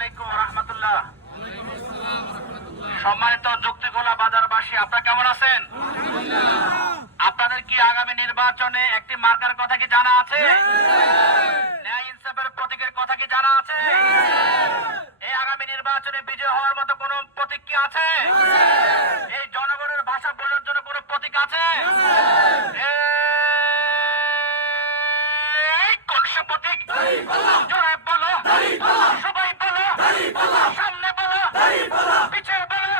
আলাইকুম ওয়া রাহমাতুল্লাহ। সম্মানিত যুক্তিখোলা বাজারবাসী, আপনারা কেমন আছেন? আপনাদের কি আগামী নির্বাচনে একটি মার্কার কথা কি জানা আছে? ন্যায় ইনসাফের প্রতীকের কথা কি জানা আছে? এই আগামী নির্বাচনে বিজয় হওয়ার মতো কোন প্রতীক কি আছে? এই জনগণের ভাষা বোঝার জন্য কোন প্রতীক আছে? কোন সে প্রতীক? জোরে বলো, সবাই বলো, সামনে বলো, পিছিয়ে বলো,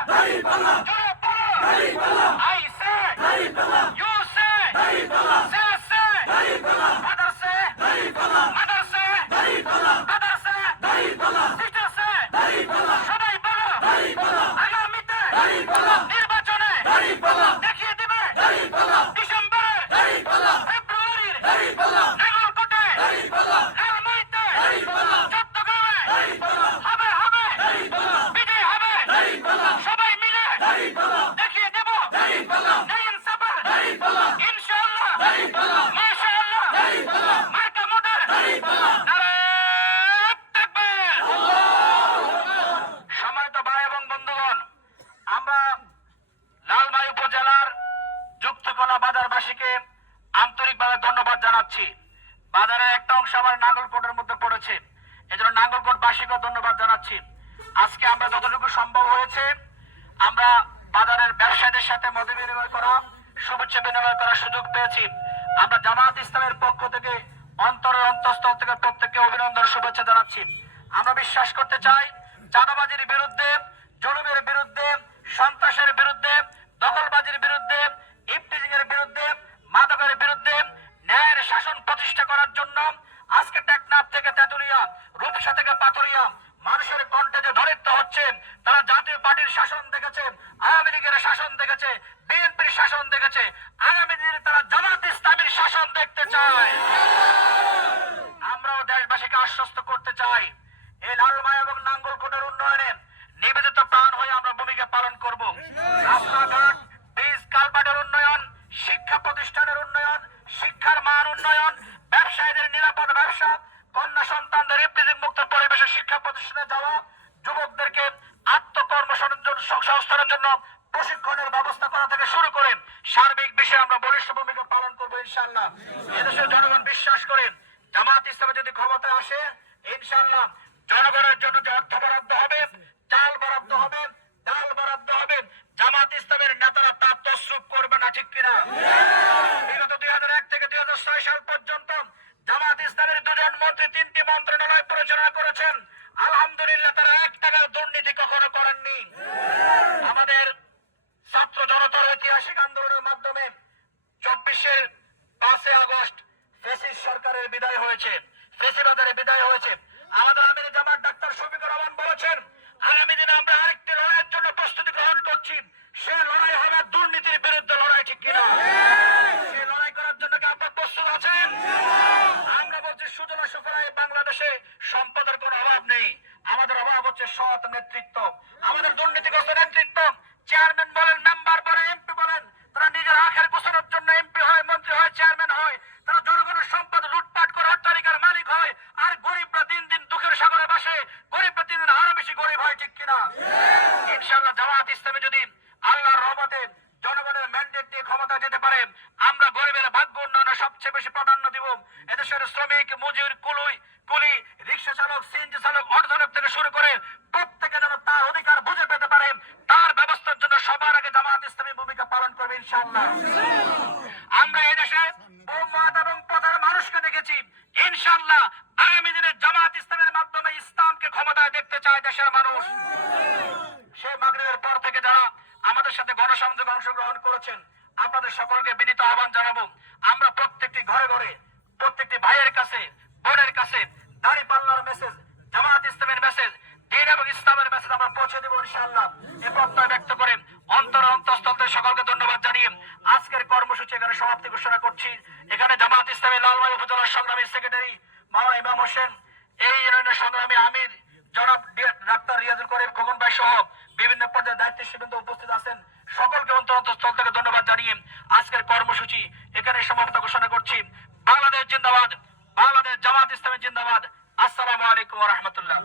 জোরে বলো। I say, you say, say, father say, mother say, brother say, sister say, সবাই বলো, আগামীতে নির্বাচনে দেখিয়ে দিবে ডিসেম্বরে, ফেব্রুয়ারির নাঙ্গলকোটে, লালমাইতে, চট্টগ্রামে হবে বিজয় হবে। সবাই মিলে দেখিয়ে দেব ন্যায় ইনসাফের ইনশাআল্লাহ, মাশাআল্লাহ, মার্কা মোদের নারে তাকবীর। সম্মানিত ভাই এবং বন্ধুগণ, আমরা লালমাই উপজেলার যুক্তকলা বাজারবাসীকে আন্তরিকভাবে ধন্যবাদ জানাচ্ছি। বাজারের একটা অংশ আবার নাঙ্গলকোটের মধ্যে পড়েছে, এজন্য নাঙ্গলকোটবাসীকেও ধন্যবাদ জানাচ্ছি। আজকে আমরা যতটুকু সম্ভব হয়েছে আমরা বাজারের ব্যবসায়ীদের সাথে মত বিনিময় করা, শুভেচ্ছা বিনিময় করার সুযোগ পেয়েছি। আমরা জামায়াত ইসলামের পক্ষ থেকে অন্তরের অন্তঃস্থল থেকে প্রত্যেককে অভিনন্দন শুভেচ্ছা জানাচ্ছি। আমরা বিশ্বাস করতে চাই চাঁদাবাজির বিরুদ্ধে, জুলুমের বিরুদ্ধে, সন্ত্রাসের বিরুদ্ধে, দখলবাজির বিরুদ্ধে, ইফটিজিং এর বিরুদ্ধে, মাদকের বিরুদ্ধে ন্যায়ের শাসন প্রতিষ্ঠা করার জন্য আজকে টেকনাফ থেকে তেতুলিয়া, রূপসা থেকে পাথুরিয়া মানুষের কণ্ঠে যে ধ্বনিত হচ্ছে, তারা জাতীয় পার্টির শাসন দেখেছে, আওয়ামী লীগের শাসন দেখেছে, বিএনপির শাসন দেখেছে, আগামী দিনে তারা জামায়াত ইসলামীর শাসন দেখতে চায়। আমরাও দেশবাসীকে আশ্বস্ত করতে চাই এই লালমাই এবং নাঙ্গলকোটের উন্নয়নে নিবেদিত প্রাণ হয়ে আমরা ভূমিকা পালন করব। রাস্তাঘাট, ব্রিজ, কালভার্টের উন্নয়ন, শিক্ষা প্রতিষ্ঠানের উন্নয়ন, শিক্ষার মান উন্নয়ন, ব্যবসায়ীদের নিরাপদ ব্যবসা, কন্যা সন্তানদের ইফতিজিং মুক্ত পরিবেশে শিক্ষা প্রতিষ্ঠানে যাওয়া, যুবকদেরকে আত্মকর্মসংস্থানের জন্য প্রশিক্ষণের ব্যবস্থা করা থেকে শুরু করে সার্বিক বিষয়ে আমরা বলিষ্ঠ ভূমিকা পালন করবো ইনশাআল্লাহ। এদেশের জনগণ বিশ্বাস করেন জামায়াত ইসলামে যদি ক্ষমতায় আসে ইনশাআল্লাহ জনগণের জন্য যে অর্থ বরাদ্দ হবে, চাল বরাদ্দ হবে, ডাল বরাদ্দ হবে, জামায়াত ইসলামের নেতারা তা তসরুপ করবে না, ঠিক কিনা? বিগত 2001 থেকে 2006 সাল পর্যন্ত জামায়াত ইসলামের দুজন মন্ত্রী 3টি মন্ত্রণালয় পরিচালনা করেছেন। আলহামদুলিল্লাহ তারা 1 টাকার দুর্নীতি কখনো করেননি। আমাদের ছাত্র জনতার ঐতিহাসিক আন্দোলনের মাধ্যমে 24-এর 5 আগস্ট ফ্যাসিস্ট সরকারের বিদায় হয়েছে, ফ্যাসিবাদের বিদায় হয়েছে। আমাদের আমির জামাত ডাক্তার শফিকুর রহমান বলেছেন আগামী দিনে আমরা আরেকটি লড়াইয়ের জন্য প্রস্তুতি গ্রহণ করছি। সেই লড়াই হবে দুর্নীতির বিরুদ্ধে লড়াই, ঠিক কিনা? সেই লড়াই করার জন্য কি আপনারা প্রস্তুত আছেন? আমরা বলছি সুজলা সুফলা বাংলাদেশে সম্পদের কোনো অভাব নেই, আমাদের অভাব হচ্ছে সৎ নেতৃত্ব। আমাদের দুর্নীতিগ্রস্ত নেতৃত্ব, চেয়ারম্যান বলেন, মেম্বার বলেন, এমপি বলেন, তারা নিজের আখের গোছানোর জন্য এমপি হয়, মন্ত্রী হয়, চেয়ারম্যান হয়, তারা জনগণের সম্পদ লুটপাট করে অট্টালিকার মালিক হয়, আর গরিবরা দিন দিন দুঃখের সাগরে বাসে, গরিবরা দিন দিন আরো বেশি গরিব হয়, ঠিক কিনা? ইনশাআল্লাহ জামায়াত ইসলামী যদি আল্লাহর রহমতে জনগণের ম্যান্ডেট দিয়ে ক্ষমতা যেতে পারে, আমরা গরিবের ভাগ্য উন্নয়নে সবচেয়ে বেশি প্রাধান্য দিব। এদেশের শ্রমিক, মজুর, কুলি, রিক্সা চালক, সিএনজি চালক, অটো চালক থেকে শুরু করে প্রত্যেকে যেন তার অধিকার বুঝে পেতে পারে, তার ব্যবস্থার জন্য সবার আগে জামায়াত ইসলামী ভূমিকা পালন করবে ইনশাআল্লাহ। আমরা এদেশে বহুমত এবং পথের মানুষকে দেখেছি, ইনশাআল্লাহ আগামী দিনে জামায়াত ইসলামের মাধ্যমে ইসলামকে ক্ষমতায় দেখতে চায় দেশের মানুষ। সেই মাগরিবের পর থেকে যারা আমাদের সাথে গণসংযোগে অংশগ্রহণ করেছেন আপনাদের সকলকে বিনীত আহ্বান জানাবো, আমরা প্রত্যেকটি ঘরে ঘরে, প্রত্যেকটি ভাইয়ের কাছে, বোনের কাছে দাঁড়িপাল্লার মেসেজ, জামায়াত ইসলামের মেসেজ, দ্বীন এবং ইসলামের মেসেজ আমরা পৌঁছে দেব ইনশাআল্লাহ। এই প্রত্যয় ব্যক্ত করেন অন্তঃস্থল থেকে সকলকে ধন্যবাদ জানিয়ে আজকের কর্মসূচি এখানে সমাপ্তি ঘোষণা করছি। এখানে জামায়াত ইসলামী লালমাই উপজেলার সংগ্রামী সেক্রেটারি মাওলানা ইমাম হোসেন, এই ইউনিয়নের সংগ্রামী আমির জনাব ডাক্তার রিয়াজুল করিম খোকন ভাই সহ বিভিন্ন পর্যায়ে দায়িত্বশীলবৃন্দ উপস্থিত আছেন, সকলকে অন্তঃস্থল থেকে ধন্যবাদ জানিয়ে আজকের কর্মসূচি এখানে সমাপ্ত ঘোষণা করছি। বাংলাদেশ জিন্দাবাদ, বাংলাদেশ জামায়াত ইসলামী জিন্দাবাদ। আসসালামু আলাইকুম ওয়া রাহমাতুল্লাহ।